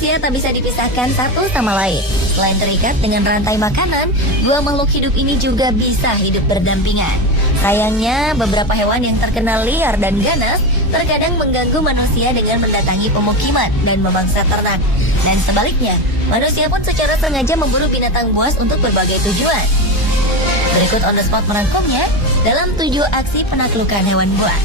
Manusia tak bisa dipisahkan satu sama lain. Selain terikat dengan rantai makanan, dua makhluk hidup ini juga bisa hidup berdampingan. Sayangnya, beberapa hewan yang terkenal liar dan ganas terkadang mengganggu manusia dengan mendatangi pemukiman dan memangsa ternak. Dan sebaliknya, manusia pun secara sengaja memburu binatang buas untuk berbagai tujuan. Berikut on the spot merangkumnya dalam 7 aksi penaklukan hewan buas.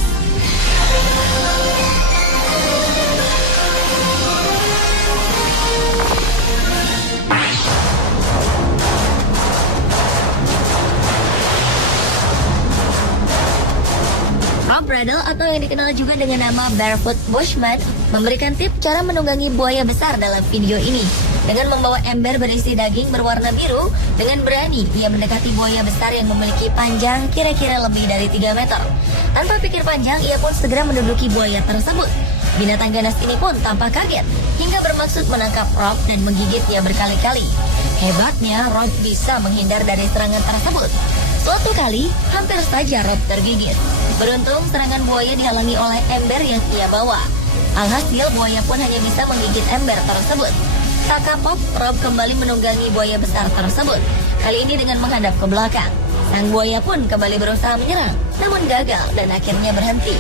Rob Bradle atau yang dikenal juga dengan nama Barefoot Bushman memberikan tips cara menunggangi buaya besar dalam video ini. Dengan membawa ember berisi daging berwarna biru, dengan berani ia mendekati buaya besar yang memiliki panjang kira-kira lebih dari 3 meter. Tanpa pikir panjang, ia pun segera menduduki buaya tersebut. Binatang ganas ini pun tampak kaget hingga bermaksud menangkap Rob dan menggigitnya berkali-kali. Hebatnya, Rob bisa menghindar dari serangan tersebut. Suatu kali, hampir saja Rob tergigit. Beruntung, serangan buaya dihalangi oleh ember yang ia bawa. Alhasil, buaya pun hanya bisa menggigit ember tersebut. Tak kapok, Rob kembali menunggangi buaya besar tersebut. Kali ini dengan menghadap ke belakang. Sang buaya pun kembali berusaha menyerang, namun gagal dan akhirnya berhenti.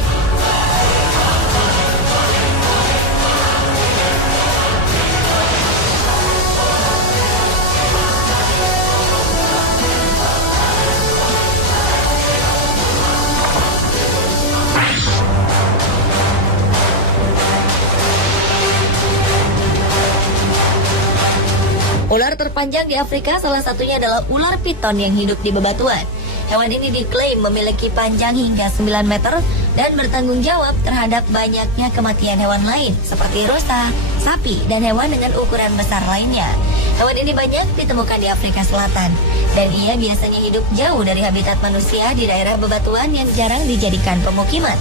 Ular terpanjang di Afrika salah satunya adalah ular piton yang hidup di bebatuan. Hewan ini diklaim memiliki panjang hingga 9 meter dan bertanggung jawab terhadap banyaknya kematian hewan lain seperti rusa, sapi, dan hewan dengan ukuran besar lainnya. Hewan ini banyak ditemukan di Afrika Selatan dan ia biasanya hidup jauh dari habitat manusia di daerah bebatuan yang jarang dijadikan pemukiman.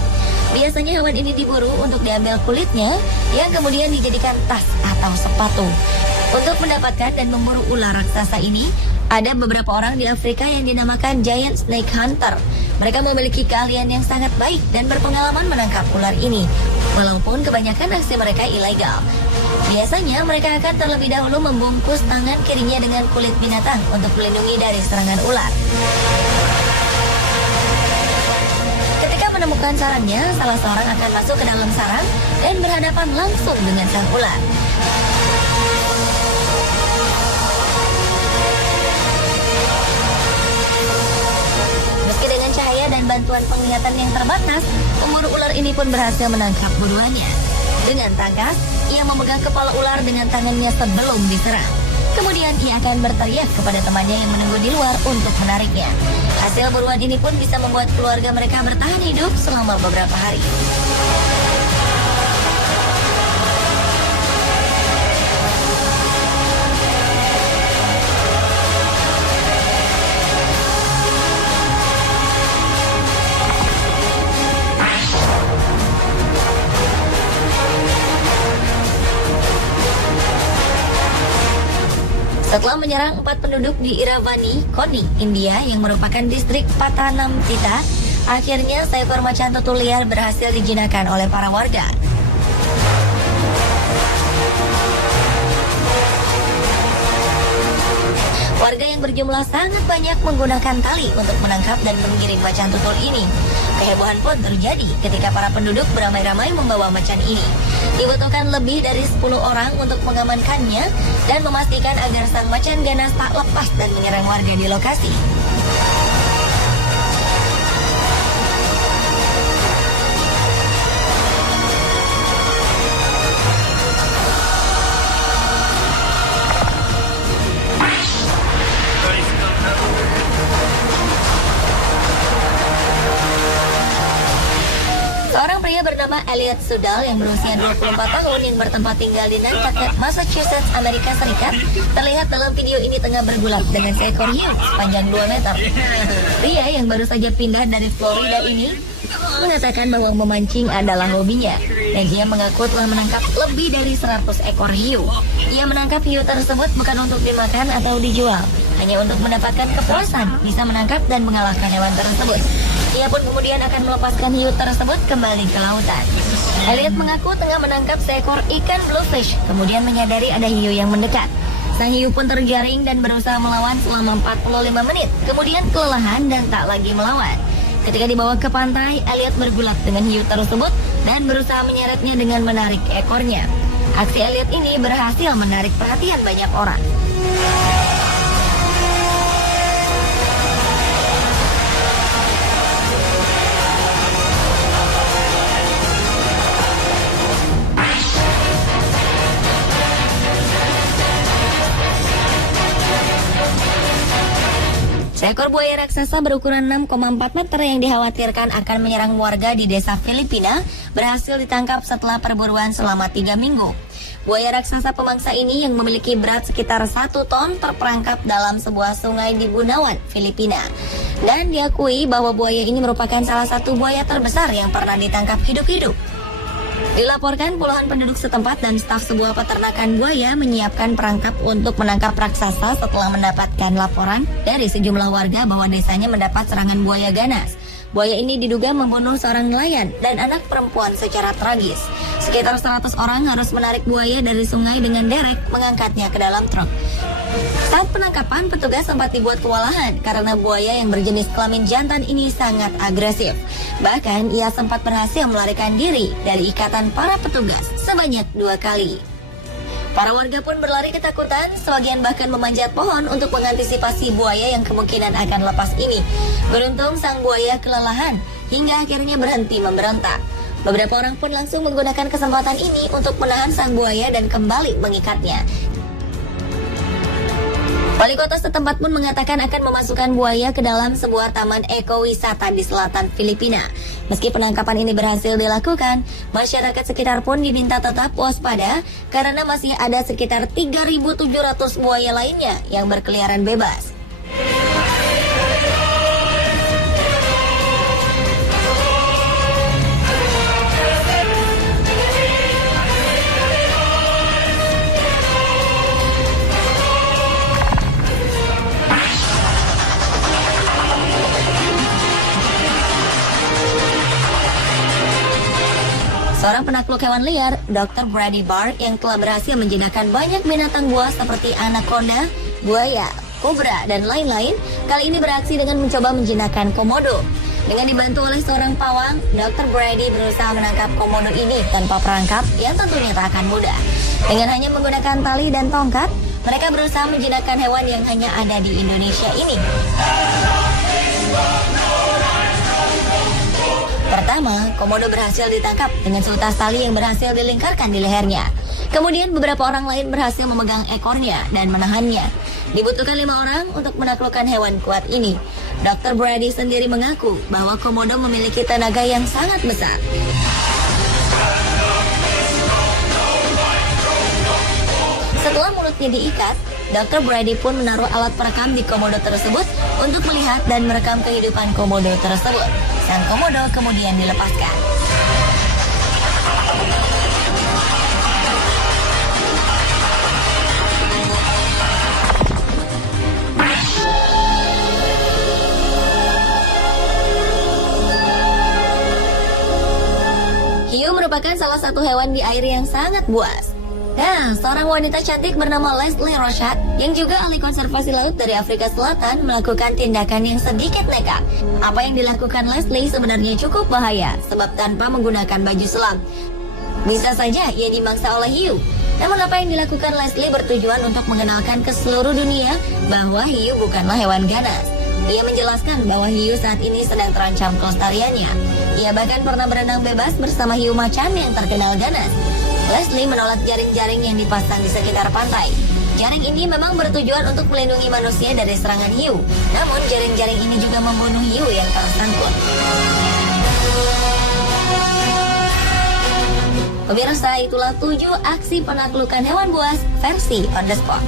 Biasanya hewan ini diburu untuk diambil kulitnya yang kemudian dijadikan tas atau sepatu. Untuk mendapatkan dan memburu ular raksasa ini, ada beberapa orang di Afrika yang dinamakan Giant Snake Hunter. Mereka memiliki keahlian yang sangat baik dan berpengalaman menangkap ular ini, walaupun kebanyakan aksi mereka ilegal. Biasanya mereka akan terlebih dahulu membungkus tangan kirinya dengan kulit binatang untuk melindungi dari serangan ular. Ketika menemukan sarangnya, salah seorang akan masuk ke dalam sarang dan berhadapan langsung dengan sang ular. Meski dengan cahaya dan bantuan penglihatan yang terbatas, pemburu ular ini pun berhasil menangkap buruannya. Dengan tangkas, ia memegang kepala ular dengan tangannya sebelum diserang. Kemudian ia akan berteriak kepada temannya yang menunggu di luar untuk menariknya. Hasil buruan ini pun bisa membuat keluarga mereka bertahan hidup selama beberapa hari. Setelah menyerang 4 penduduk di Iravani, Koni, India yang merupakan distrik Pathanamthitta, akhirnya seekor macan tutul liar berhasil dijinakkan oleh para warga. Warga yang berjumlah sangat banyak menggunakan tali untuk menangkap dan menggiring macan tutul ini. Kehebohan pun terjadi ketika para penduduk beramai-ramai membawa macan ini. Dibutuhkan lebih dari 10 orang untuk mengamankannya dan memastikan agar sang macan ganas tak lepas dan menyerang warga di lokasi. Seorang pria bernama Elliot Sudal yang berusia 24 tahun yang bertempat tinggal di Nantucket, Massachusetts, Amerika Serikat terlihat dalam video ini tengah bergulat dengan seekor hiu sepanjang 2 meter. Pria yang baru saja pindah dari Florida ini mengatakan bahwa memancing adalah hobinya dan ia mengaku telah menangkap lebih dari 100 ekor hiu. Ia menangkap hiu tersebut bukan untuk dimakan atau dijual, hanya untuk mendapatkan kepuasan bisa menangkap dan mengalahkan hewan tersebut. Ia pun kemudian akan melepaskan hiu tersebut kembali ke lautan. Elliot mengaku tengah menangkap seekor ikan bluefish, kemudian menyadari ada hiu yang mendekat. Sang hiu pun terjaring dan berusaha melawan selama 45 menit, kemudian kelelahan dan tak lagi melawan. Ketika dibawa ke pantai, Elliot bergulat dengan hiu tersebut dan berusaha menyeretnya dengan menarik ekornya. Aksi Elliot ini berhasil menarik perhatian banyak orang. Seekor buaya raksasa berukuran 6,4 meter yang dikhawatirkan akan menyerang warga di desa Filipina berhasil ditangkap setelah perburuan selama 3 minggu. Buaya raksasa pemangsa ini yang memiliki berat sekitar 1 ton terperangkap dalam sebuah sungai di Bunawan, Filipina. Dan diakui bahwa buaya ini merupakan salah satu buaya terbesar yang pernah ditangkap hidup-hidup. Dilaporkan puluhan penduduk setempat dan staf sebuah peternakan buaya menyiapkan perangkap untuk menangkap raksasa setelah mendapatkan laporan dari sejumlah warga bahwa desanya mendapat serangan buaya ganas. Buaya ini diduga membunuh seorang nelayan dan anak perempuan secara tragis. Sekitar 100 orang harus menarik buaya dari sungai dengan derek mengangkatnya ke dalam truk. Saat penangkapan, petugas sempat dibuat kewalahan karena buaya yang berjenis kelamin jantan ini sangat agresif. Bahkan, ia sempat berhasil melarikan diri dari ikatan para petugas sebanyak 2 kali. Para warga pun berlari ketakutan, sebagian bahkan memanjat pohon untuk mengantisipasi buaya yang kemungkinan akan lepas ini. Beruntung sang buaya kelelahan hingga akhirnya berhenti memberontak. Beberapa orang pun langsung menggunakan kesempatan ini untuk menahan sang buaya dan kembali mengikatnya. Wali kota setempat pun mengatakan akan memasukkan buaya ke dalam sebuah taman ekowisata di selatan Filipina. Meski penangkapan ini berhasil dilakukan, masyarakat sekitar pun diminta tetap waspada karena masih ada sekitar 3.700 buaya lainnya yang berkeliaran bebas. Seorang penakluk hewan liar, Dr. Brady Barr, yang telah berhasil menjinakkan banyak binatang buas seperti anaconda, buaya, kobra, dan lain-lain, kali ini beraksi dengan mencoba menjinakkan komodo. Dengan dibantu oleh seorang pawang, Dr. Brady berusaha menangkap komodo ini tanpa perangkap yang tentunya tak akan mudah. Dengan hanya menggunakan tali dan tongkat, mereka berusaha menjinakkan hewan yang hanya ada di Indonesia ini. Pertama, komodo berhasil ditangkap dengan seutas tali yang berhasil dilingkarkan di lehernya. Kemudian beberapa orang lain berhasil memegang ekornya dan menahannya. Dibutuhkan 5 orang untuk menaklukkan hewan kuat ini. Dr. Brady sendiri mengaku bahwa komodo memiliki tenaga yang sangat besar. Setelah mulutnya diikat, Dr. Brady pun menaruh alat perekam di komodo tersebut untuk melihat dan merekam kehidupan komodo tersebut. Sang komodo kemudian dilepaskan. Hiu merupakan salah satu hewan di air yang sangat buas. Nah, seorang wanita cantik bernama Leslie Rochat yang juga ahli konservasi laut dari Afrika Selatan melakukan tindakan yang sedikit nekat. Apa yang dilakukan Leslie sebenarnya cukup bahaya sebab tanpa menggunakan baju selam. Bisa saja ia dimangsa oleh hiu. Namun apa yang dilakukan Leslie bertujuan untuk mengenalkan ke seluruh dunia bahwa hiu bukanlah hewan ganas. Ia menjelaskan bahwa hiu saat ini sedang terancam kelestariannya. Ia bahkan pernah berenang bebas bersama hiu macan yang terkenal ganas. Leslie menolak jaring-jaring yang dipasang di sekitar pantai. Jaring ini memang bertujuan untuk melindungi manusia dari serangan hiu. Namun jaring-jaring ini juga membunuh hiu yang tersangkut. Pemirsa, itulah 7 aksi penaklukan hewan buas versi on the spot.